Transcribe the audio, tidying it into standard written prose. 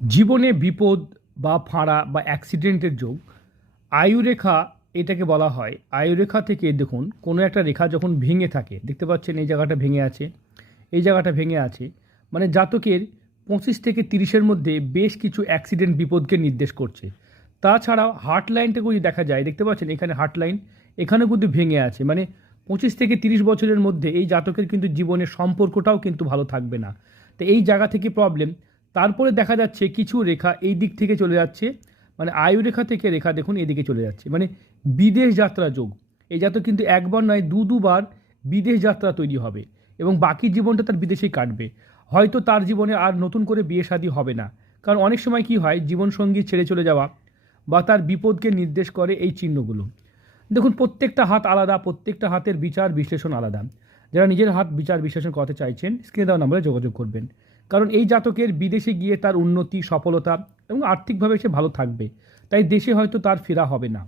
জীবনে বিপদ বা ফাঁড়া বা অ্যাক্সিডেন্টের যোগ আয়ুরেখা এটাকে বলা হয়। আয়ুরেখা থেকে দেখুন কোনো একটা রেখা যখন ভেঙে থাকে, দেখতে পাচ্ছেন এই জায়গাটা ভেঙে আছে, এই জায়গাটা ভেঙে আছে, মানে জাতকের 25 থেকে 30-এর মধ্যে বেশ কিছু অ্যাক্সিডেন্ট বিপদকে নির্দেশ করছে। তাছাড়াও হার্ট লাইনটাকেও যদি দেখা যায়, দেখতে পাচ্ছেন এখানে হার্ট লাইন, এখানেও কিন্তু ভেঙে আছে, মানে 25 থেকে 30 বছরের মধ্যে এই জাতকের কিন্তু জীবনের সম্পর্কটাও কিন্তু ভালো থাকবে না। তো এই জায়গা থেকে প্রবলেম। তারপরে দেখা যাচ্ছে কিছু রেখা এই দিক থেকে চলে যাচ্ছে, মানে আয়ু রেখা থেকে রেখা দেখুন এদিকে চলে যাচ্ছে, মানে বিদেশ যাত্রা যোগ। এই জাতক কিন্তু একবার নয় দুবার বিদেশ যাত্রা তৈরি হবে এবং বাকি জীবনটা তার বিদেশেই কাটবে। হয়তো তার জীবনে আর নতুন করে বিয়ে শাদী হবে না, কারণ অনেক সময় কি হয়, জীবনসঙ্গী ছেড়ে চলে যাওয়া বা তার বিপদকে নির্দেশ করে এই চিহ্নগুলো। দেখুন প্রত্যেকটা হাত আলাদা, প্রত্যেকটা হাতের বিচার বিশ্লেষণ আলাদা। যারা নিজের হাত বিচার বিশ্লেষণ করতে চাইছেন স্ক্রিনে দেওয়া নম্বরে যোগাযোগ করবেন, কারণ এই জাতকের বিদেশে গিয়ে তার উন্নতি, সফলতা এবং আর্থিকভাবে সে ভালো থাকবে, তাই দেশে হয়তো তার ফেরা হবে না।